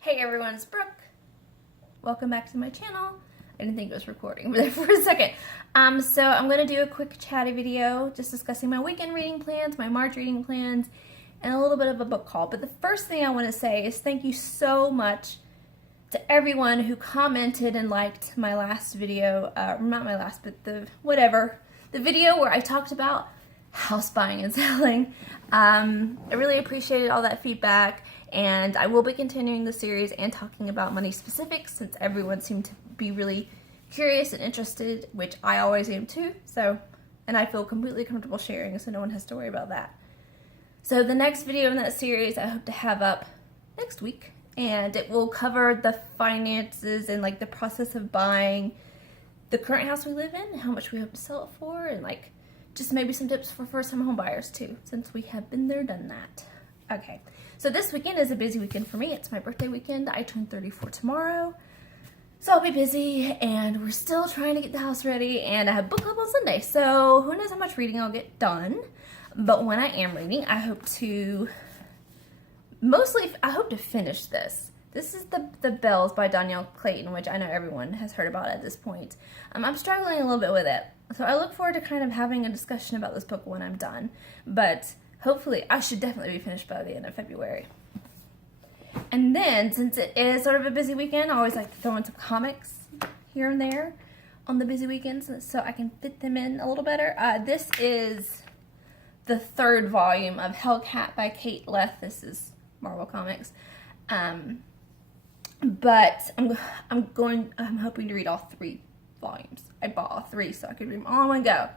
Hey everyone, it's Brooke. Welcome back to my channel. I didn't think it was recording there for a second. So I'm going to do a quick chatty video just discussing my weekend reading plans, my March reading plans, and a little bit of a book haul. But the first thing I want to say is thank you so much to everyone who commented and liked my last video, not my last, but the video where I talked about house buying and selling. I really appreciated all that feedback, and I will be continuing the series and talking about money specifics since everyone seemed to be really curious and interested, which I always am too. So, and I feel completely comfortable sharing, so no one has to worry about that. So the next video in that series I hope to have up next week, and it will cover the finances and like the process of buying the current house we live in, how much we hope to sell it for, and like just maybe some tips for first-time home buyers too, since we have been there, done that. Okay, so this weekend is a busy weekend for me. It's my birthday weekend. I turn 34 tomorrow, so I'll be busy, and we're still trying to get the house ready, and I have book club on Sunday, so who knows how much reading I'll get done. But when I am reading, I hope to finish this. This is The Bells by Danielle Clayton, which I know everyone has heard about at this point. I'm struggling a little bit with it, so I look forward to kind of having a discussion about this book when I'm done. But hopefully, I should definitely be finished by the end of February. And then, since it is sort of a busy weekend, I always like to throw in some comics here and there on the busy weekends so I can fit them in a little better. This is the third volume of Hellcat by Kate Leth. This is Marvel Comics. But I'm hoping to read all 3 volumes. I bought all 3 so I could read them all in one go.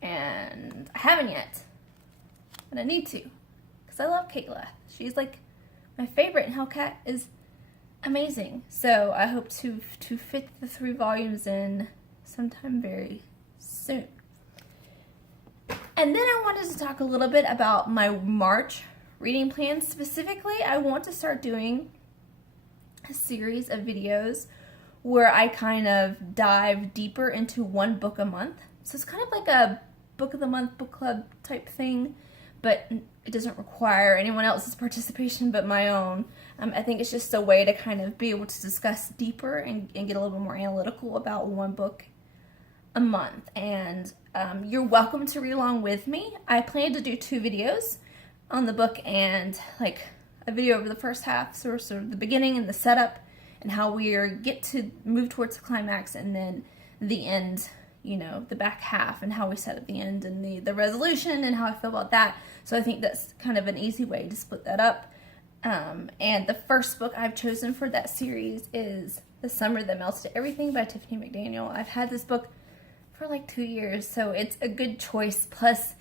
And I haven't yet. But I need to. Because I love Kate Leth. She's like my favorite, and Hellcat is amazing. So I hope to fit the 3 volumes in sometime very soon. And then I wanted to talk a little bit about my March reading plans. Specifically, I want to start doing a series of videos where I kind of dive deeper into one book a month. So it's kind of like a book of the month book club type thing, but it doesn't require anyone else's participation but my own. I think it's just a way to kind of be able to discuss deeper and get a little bit more analytical about one book a month. And you're welcome to read along with me. I plan to do 2 videos on the book, and like a video over the first half, so sort of the beginning and the setup and how we get to move towards the climax, and then the end, you know, the back half and how we set up the end and the resolution and how I feel about that. So I think that's kind of an easy way to split that up. And the first book I've chosen for that series is The Summer That Melted Everything by Tiffany McDaniel. I've had this book for like 2 years, so it's a good choice. Plus,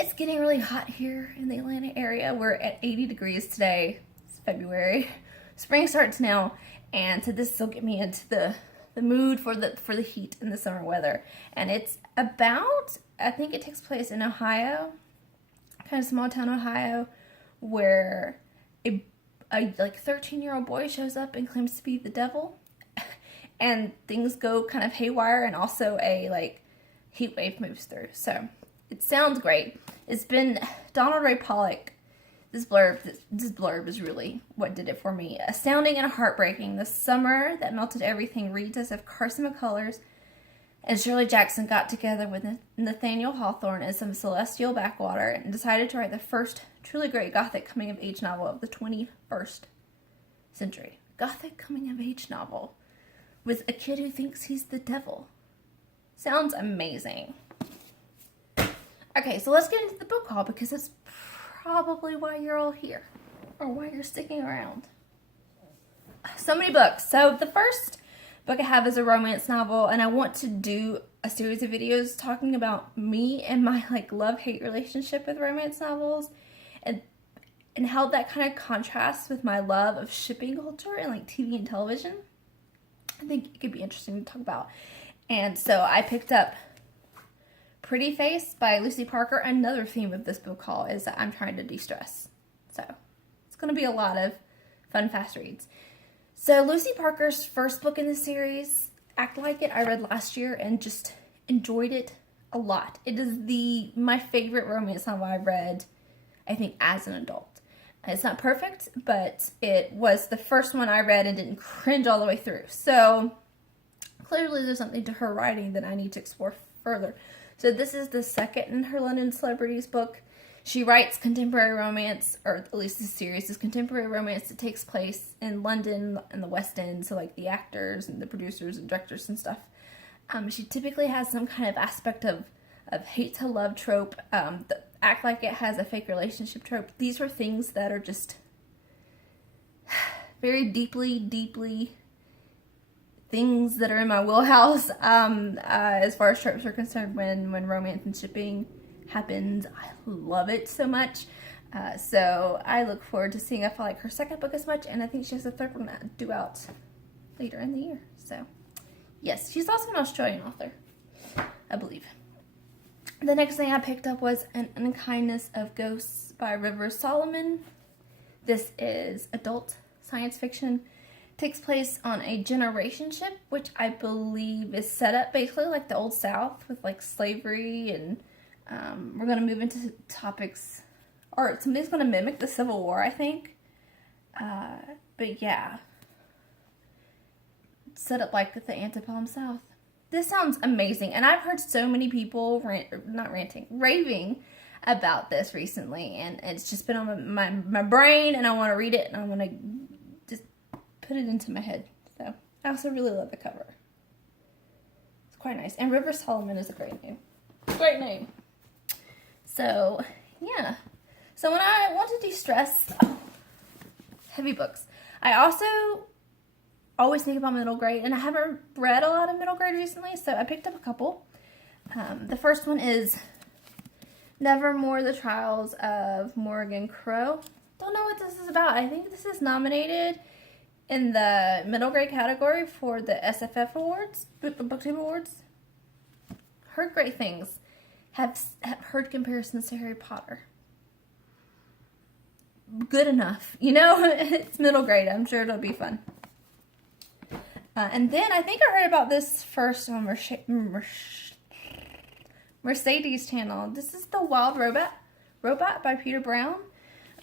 it's getting really hot here in the Atlanta area. We're at 80 degrees today. It's February. Spring starts now, and so this will get me into the mood for the heat and the summer weather. And it's about, I think it takes place in Ohio, kind of small town Ohio, where a like 13-year-old boy shows up and claims to be the devil, and things go kind of haywire, and also a like heat wave moves through. So it sounds great. It's been Donald Ray Pollock. This blurb is really what did it for me. Astounding and heartbreaking. The Summer That Melted Everything reads as if Carson McCullers and Shirley Jackson got together with Nathaniel Hawthorne in some celestial backwater and decided to write the first truly great Gothic coming-of-age novel of the 21st century. Gothic coming-of-age novel with a kid who thinks he's the devil. Sounds amazing. Okay, so let's get into the book haul, because it's probably why you're all here, or why you're sticking around. So many books. So the first book I have is a romance novel, and I want to do a series of videos talking about me and my like love-hate relationship with romance novels, and how that kind of contrasts with my love of shipping culture and like TV and television. I think it could be interesting to talk about. And so I picked up Pretty Face by Lucy Parker. Another theme of this book haul is that I'm trying to de-stress. So it's going to be a lot of fun, fast reads. So Lucy Parker's first book in the series, Act Like It, I read last year and just enjoyed it a lot. It is my favorite romance novel I read, I think, as an adult. It's not perfect, but it was the first one I read and didn't cringe all the way through. So clearly there's something to her writing that I need to explore further. So this is the second in her London Celebrities book. She writes contemporary romance, or at least the series is contemporary romance that takes place in London and the West End, so like the actors and the producers and directors and stuff. She typically has some kind of aspect of hate to love trope, act like it has a fake relationship trope. These are things that are just very deeply things that are in my wheelhouse as far as tropes are concerned when romance and shipping happens. I love it so much. So I look forward to seeing if I like her second book as much, and I think she has a third one due out later in the year. So yes, she's also an Australian author, I believe. The next thing I picked up was An Unkindness of Ghosts by River Solomon. This is adult science fiction. Takes place on a generation ship, which I believe is set up basically like the Old South with like slavery, and we're going to move into topics, or somebody's going to mimic the Civil War, I think. But yeah, set up like the Antebellum South. This sounds amazing, and I've heard so many people raving about this recently, and it's just been on my brain, and I want to read it, and I want to just put it into my head. So I also really love the cover. It's quite nice, and River Solomon is a great name. Great name. So yeah. So when I want to de-stress, heavy books. I also always think about middle grade, and I haven't read a lot of middle grade recently, so I picked up a couple. The first one is Nevermore, The Trials of Morgan Crowe. Don't know what this is about. I think this is nominated in the middle grade category for the SFF Awards, BookTube Awards. Heard great things. Have heard comparisons to Harry Potter. Good enough. You know, it's middle grade. I'm sure it'll be fun. And then I think I heard about this first on Mercedes channel. This is The Wild Robot by Peter Brown.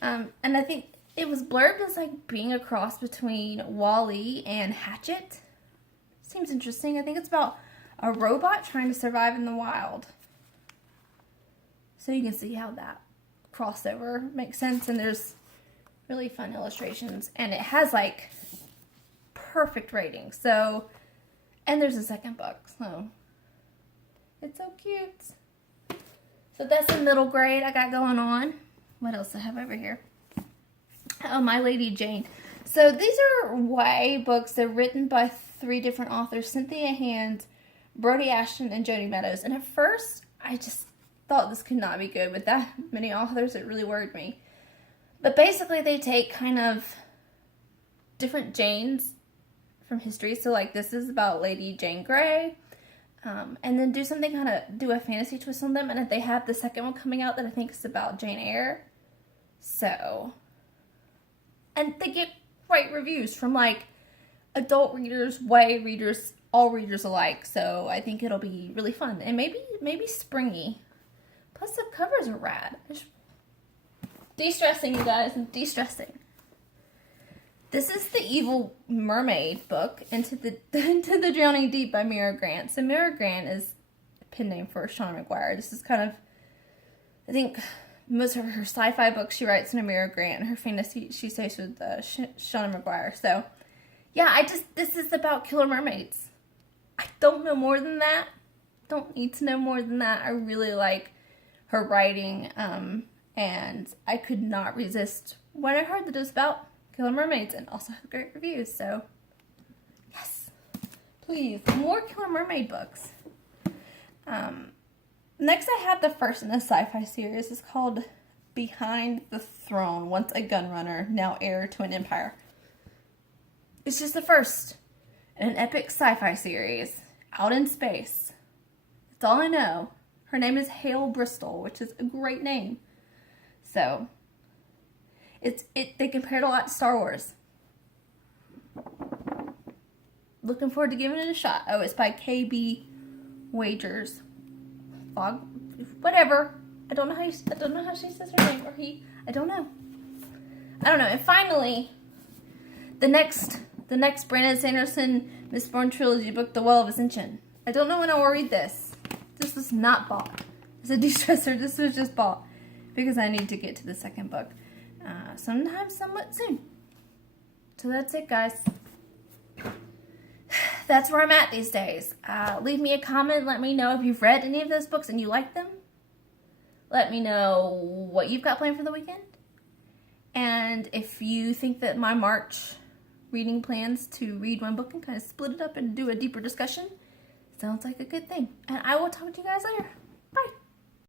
And I think it was blurbed as like being a cross between Wall-E and Hatchet. Seems interesting. I think it's about a robot trying to survive in the wild. So you can see how that crossover makes sense. And there's really fun illustrations. And it has like perfect rating. So, and there's a second book, so it's so cute. So that's in middle grade I got going on. What else I have over here? Oh, My Lady Jane. So these are YA books. They're written by 3 different authors, Cynthia Hand, Brody Ashton, and Jody Meadows. And at first I just thought this could not be good with that many authors. It really worried me. But basically they take kind of different Janes from history. So like this is about Lady Jane Grey, and then do a fantasy twist on them, and they have the second one coming out that I think is about Jane Eyre. So, and they get great reviews from like adult readers, YA readers, all readers alike. So I think it'll be really fun and maybe springy. Plus the covers are rad. De-stressing, you guys, de-stressing. This is The Evil Mermaid book, Into the Drowning Deep by Mira Grant. So Mira Grant is a pen name for Shauna McGuire. This is kind of, I think, most of her sci-fi books she writes in Mira Grant, and her fantasy she says with Shauna McGuire. So, yeah, this is about killer mermaids. I don't know more than that. Don't need to know more than that. I really like her writing, and I could not resist when I heard that it was about killer mermaids, and also have great reviews. So yes, please, more killer mermaid books. Next I have the first in the sci-fi series. It's called Behind the Throne, once a gunrunner, now heir to an empire. It's just the first in an epic sci-fi series out in space. That's all I know. Her name is Hale Bristol, which is a great name. So they compared a lot to Star Wars. Looking forward to giving it a shot. Oh, it's by KB Wagers. Whatever. I don't know how she says her name, or he. I don't know. I don't know. And finally, the next Brandon Sanderson Mistborn trilogy book, The Well of Ascension. I don't know when I will read this. This was not bought. It's a de-stressor. This was just bought because I need to get to the second book sometime somewhat soon. So that's it, guys. That's where I'm at these days. Leave me a comment. Let me know if you've read any of those books and you like them. Let me know what you've got planned for the weekend. And if you think that my March reading plans to read one book and kind of split it up and do a deeper discussion sounds like a good thing. And I will talk to you guys later.